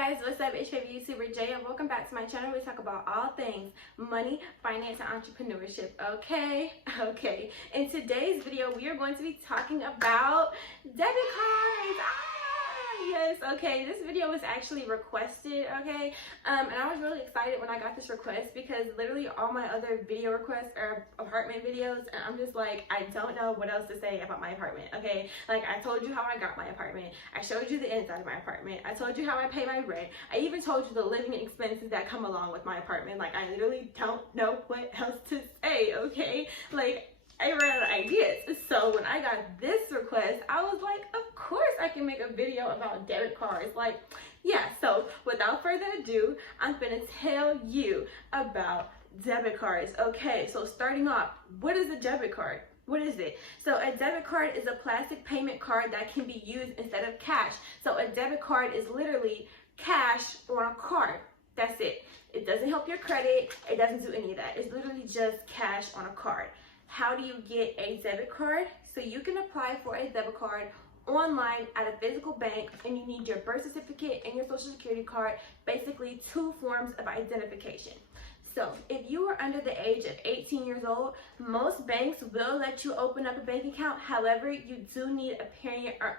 guys, what's up? It's your favorite YouTuber Jay, and welcome back to my channel. We talk about all things money, finance, and entrepreneurship. Okay. In today's video, we are going to be talking about debit cards. Yes, okay. This video was actually requested, okay? And I was really excited when I got this request because literally all my other video requests are apartment videos, and I'm just like, I don't know what else to say about my apartment, okay? Like, I told you how I got my apartment. I showed you the inside of my apartment. I told you how I pay my rent. I even told you the living expenses that come along with my apartment. Like, I literally don't know what else to say, okay? Like, I ran out of ideas. So when I got this request, I was like, of course I can make a video about debit cards. Like, yeah, so without further ado, I'm gonna tell you about debit cards. Okay, so starting off, what is a debit card? What is it? So a debit card is a plastic payment card that can be used instead of cash. So a debit card is literally cash on a card. That's it. It doesn't help your credit. It doesn't do any of that. It's literally just cash on a card. How do you get a debit card? So you can apply for a debit card online at a physical bank, and you need your birth certificate and your social security card, basically 2 forms of identification. So if you are under the age of 18 years old, most banks will let you open up a bank account. However, you do need a parent or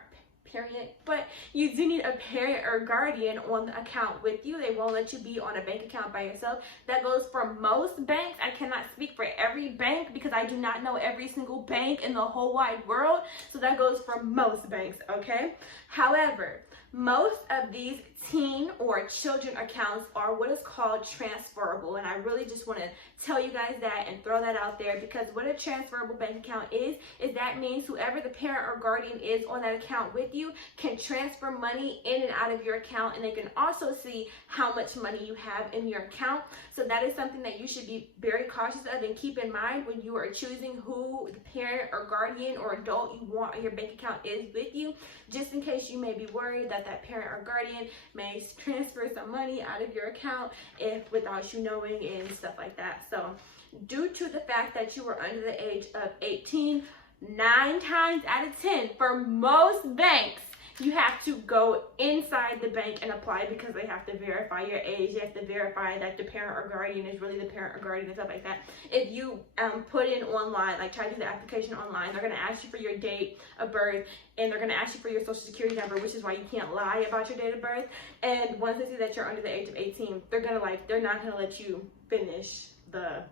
guardian on the account with you. They won't let you be on a bank account by yourself. That goes for most banks. I cannot speak for every bank because I do not know every single bank in the whole wide world. So that goes for most banks, okay? However, most of these teen or children accounts are what is called transferable, and I really just want to tell you guys that and throw that out there, because what a transferable bank account is that means whoever the parent or guardian is on that account with you can transfer money in and out of your account, and they can also see how much money you have in your account. So that is something that you should be very cautious of and keep in mind when you are choosing who the parent or guardian or adult you want on your bank account is with you, just in case you may be worried that that parent or guardian may transfer some money out of your account without you knowing and stuff like that. So due to the fact that you are under the age of 18, 9 times out of 10 for most banks, you have to go inside the bank and apply, because they have to verify your age. They have to verify that the parent or guardian is really the parent or guardian and stuff like that. If you put in online, like try to do the application online, they're going to ask you for your date of birth, and they're going to ask you for your social security number, which is why you can't lie about your date of birth. And once they see that you're under the age of 18, they're not going to let you finish the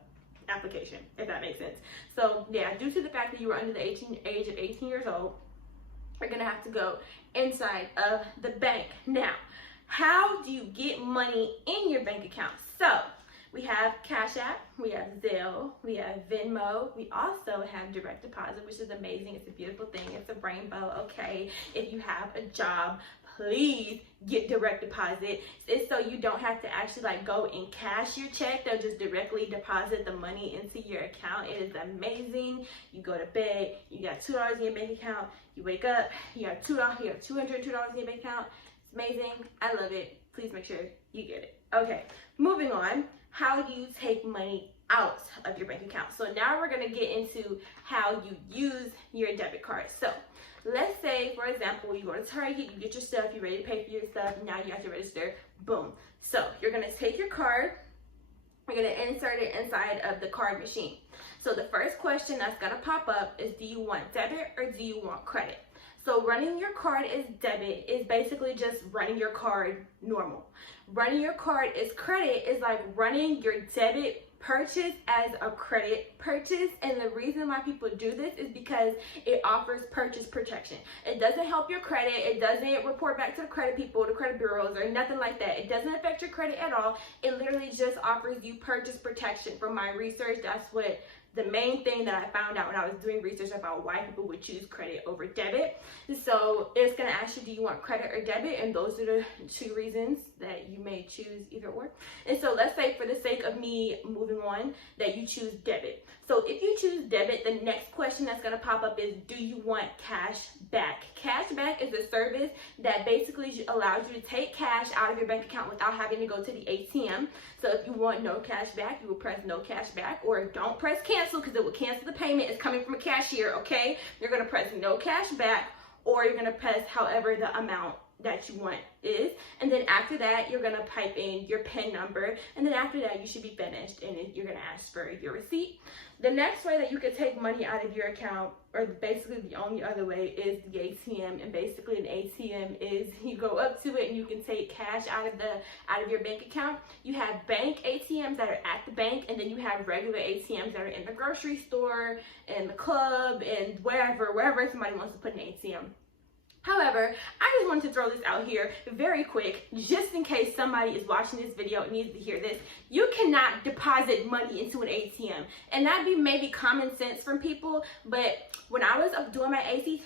application, if that makes sense. So yeah, due to the fact that you were under the age of 18 years old, you're gonna have to go inside of the bank. Now, how do you get money in your bank account? So we have Cash App, we have Zelle, we have Venmo, we also have direct deposit, which is amazing. It's a beautiful thing. It's a rainbow, okay? If you have a job, please get direct deposit. It's so you don't have to actually like go and cash your check. They'll just directly deposit the money into your account. It is amazing. You go to bed, you got $2 in your bank account. You wake up, you have $2, you have $202 in your bank account. It's amazing. I love it. Please make sure you get it. Okay, moving on. How do you take money out of your bank account? So now we're gonna get into how you use your debit card. So let's say, for example, you go to Target, you get your stuff, you're ready to pay for your stuff, now you have to register, boom. So you're gonna take your card, you're gonna insert it inside of the card machine. So the first question that's gonna pop up is, do you want debit or do you want credit? So running your card as debit is basically just running your card normal. Running your card as credit is like running your debit purchase as a credit purchase, and the reason why people do this is because it offers purchase protection. It doesn't help your credit. It doesn't report back to the credit people, the credit bureaus, or nothing like that. It doesn't affect your credit at all. It literally just offers you purchase protection. From my research, that's what the main thing that I found out when I was doing research about why people would choose credit over debit. So it's going to ask you, do you want credit or debit? And those are the 2 reasons that you may choose either or. And so let's say, for the sake of me moving on, that you choose debit. So if you choose debit, the next question that's going to pop up is, do you want cash back? Cash back is a service that basically allows you to take cash out of your bank account without having to go to the ATM. So if you want no cash back, you will press no cash back, or don't press cancel, because it will cancel the payment. It's coming from a cashier, okay? You're going to press no cash back, or you're going to press however the amount that you want is, and then after that you're gonna type in your PIN number, and then after that you should be finished, and then you're gonna ask for your receipt. The next way that you can take money out of your account, or basically the only other way, is the ATM. And basically an ATM is you go up to it and you can take cash out of your bank account. You have bank ATMs that are at the bank, and then you have regular ATMs that are in the grocery store, in the club, and wherever somebody wants to put an ATM. However, I just wanted to throw this out here very quick, just in case somebody is watching this video and needs to hear this. You cannot deposit money into an ATM. And that'd be maybe common sense from people, but when I was doing my SATs,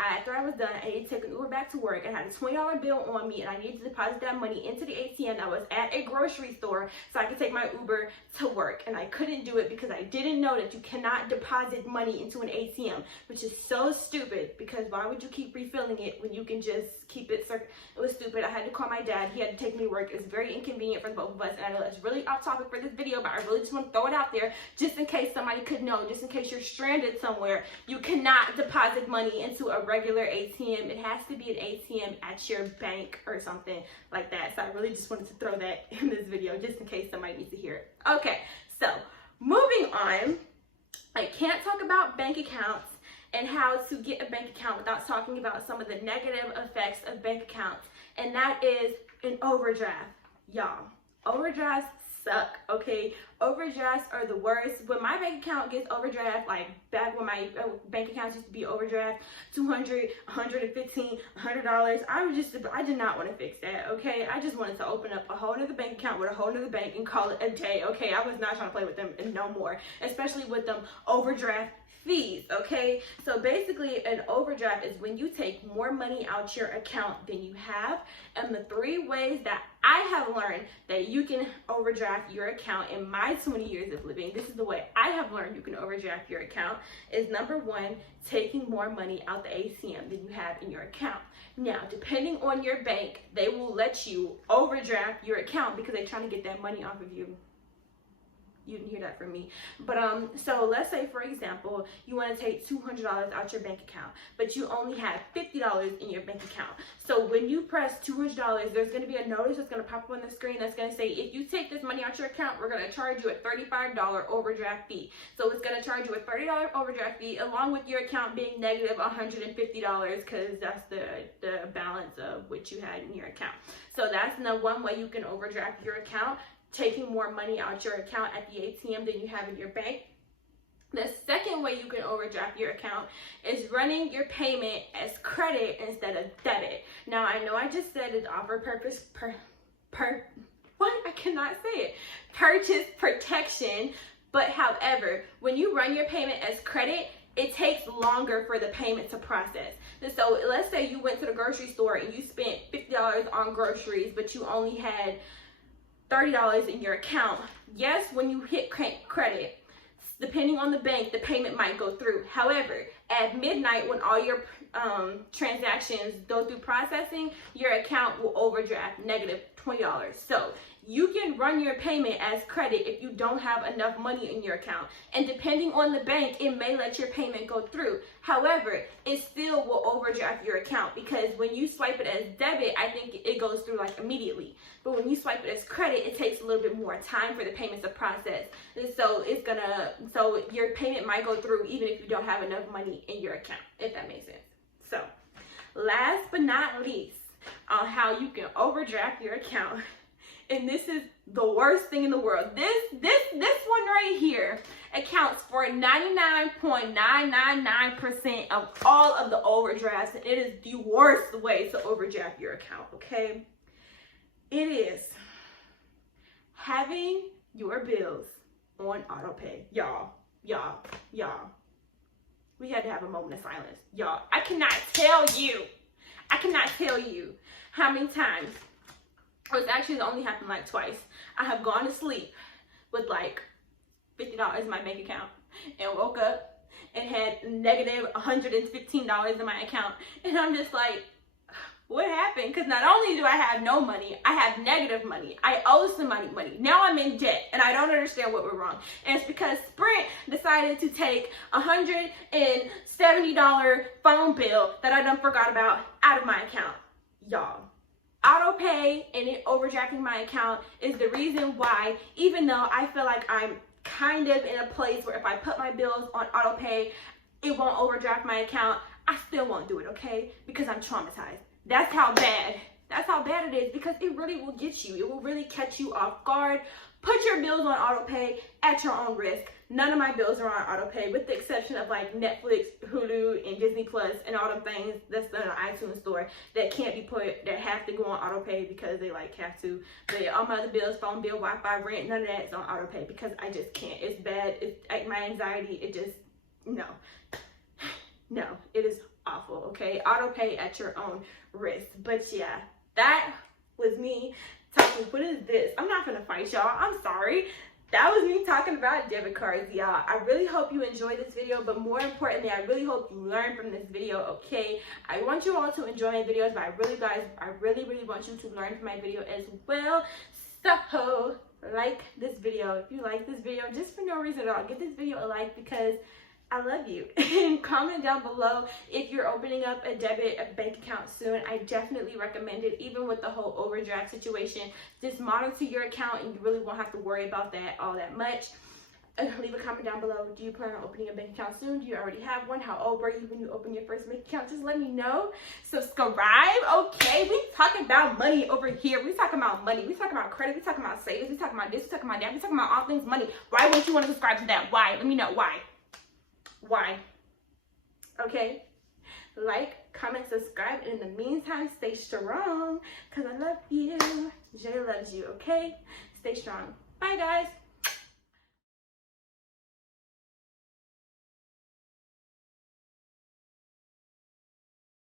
after I was done, I needed to take an Uber back to work. I had a $20 bill on me, and I needed to deposit that money into the ATM that was at a grocery store so I could take my Uber to work. And I couldn't do it because I didn't know that you cannot deposit money into an ATM, which is so stupid, because why would you keep refilling it when you can just keep it? It was stupid. I had to call my dad. He had to take me to work. It was very inconvenient for the both of us. And I know that's really off topic for this video, but I really just want to throw it out there just in case somebody could know, just in case you're stranded somewhere. You cannot deposit money into a regular ATM. It has to be an ATM at your bank or something like that. So I really just wanted to throw that in this video just in case somebody needs to hear it. Okay, so moving on. I can't talk about bank accounts and how to get a bank account without talking about some of the negative effects of bank accounts, and that is an overdraft. Y'all, overdrafts suck, okay? Overdrafts are the worst. When my bank account gets overdraft, like back when my bank accounts used to be overdraft, $200, $115, $100, I did not want to fix that, okay? I just wanted to open up a whole nother bank account with a whole nother bank and call it a day, okay? I was not trying to play with them no more, especially with them overdraft fees, okay? So basically an overdraft is when you take more money out your account than you have. And the 3 ways that I have learned that you can overdraft your account in my 20 years of living, this is the way I have learned you can overdraft your account, is number 1, taking more money out the ATM than you have in your account. Now, depending on your bank, they will let you overdraft your account because they're trying to get that money off of you. You didn't hear that from me. But so let's say, for example, you want to take $200 out your bank account, but you only have $50 in your bank account. So when you press $200, there's going to be a notice that's going to pop up on the screen that's going to say, if you take this money out your account, we're going to charge you a $35 overdraft fee. So it's going to charge you a $30 overdraft fee, along with your account being negative $150, because that's the balance of what you had in your account. So that's the one way you can overdraft your account, taking more money out your account at the ATM than you have in your bank. The second way you can overdraft your account is running your payment as credit instead of debit. Now, I know I just said it's offer purpose purchase protection, but however, when you run your payment as credit, it takes longer for the payment to process. And so let's say you went to the grocery store and you spent $50 on groceries, but you only had $30 in your account. Yes, when you hit credit, depending on the bank, the payment might go through. However, at midnight, when all your transactions go through processing, your account will overdraft negative $20. So you can run your payment as credit if you don't have enough money in your account. And depending on the bank, it may let your payment go through. However, it still will overdraft your account, because when you swipe it as debit, I think it goes through like immediately. But when you swipe it as credit, it takes a little bit more time for the payments to process. And so so your payment might go through even if you don't have enough money in your account, if that makes sense. So last but not least, on how you can overdraft your account. And this is the worst thing in the world. This one right here accounts for 99.999% of all of the overdrafts. And it is the worst way to overdraft your account, okay? It is having your bills on autopay. Y'all. We had to have a moment of silence. Y'all, I cannot tell you how many times. It's actually only happened like twice. I have gone to sleep with like $50 in my bank account and woke up and had negative $115 in my account. And I'm just like, What happened? Because not only do I have no money, I have negative money. I owe some money. Now I'm in debt, and I don't understand what went wrong. And it's because Sprint decided to take $170 phone bill that I done forgot about out of my account. Y'all, auto pay and it overdrafting my account is the reason why, even though I feel like I'm kind of in a place where if I put my bills on auto pay, it won't overdraft my account, I still won't do it, okay? Because I'm traumatized. That's how bad it is, because it really will get you. It will really catch you off guard. Put your bills on auto pay at your own risk. None of my bills are on auto pay, with the exception of like Netflix, Hulu, and Disney Plus, and all them things that's in the iTunes store that can't be put, that have to go on auto pay because they like have to. But yeah, all my other bills, phone bill, Wi-Fi, rent, none of that is on auto pay because I just can't. It's bad. It's like my anxiety. It just, no, it is awful. Okay, auto pay at your own risk. But yeah, that was me talking. What is this? I'm not gonna fight y'all. I'm sorry. That was me talking about debit cards, y'all. I really hope you enjoyed this video, but more importantly, I really hope you learned from this video, okay? I want you all to enjoy my videos, but I really want you to learn from my video as well. So, like this video. If you like this video, just for no reason at all, give this video a like because I love you. And comment down below if you're opening up a bank account soon. I definitely recommend it, even with the whole overdraft situation. Just monitor your account and you really won't have to worry about that all that much. Leave a comment down below. Do you plan on opening a bank account soon? Do you already have one? How old were you when you opened your first bank account? Just let me know. Subscribe, okay? We talking about money over here. We talking about money. We talking about credit. We talking about savings. We talking about this. We talking about that. We talking about all things money. Why wouldn't you want to subscribe to that? Why? Let me know. Why? Okay, like, comment, subscribe, and in the meantime, stay strong because I love you. Jay loves you. Okay, stay strong. Bye guys.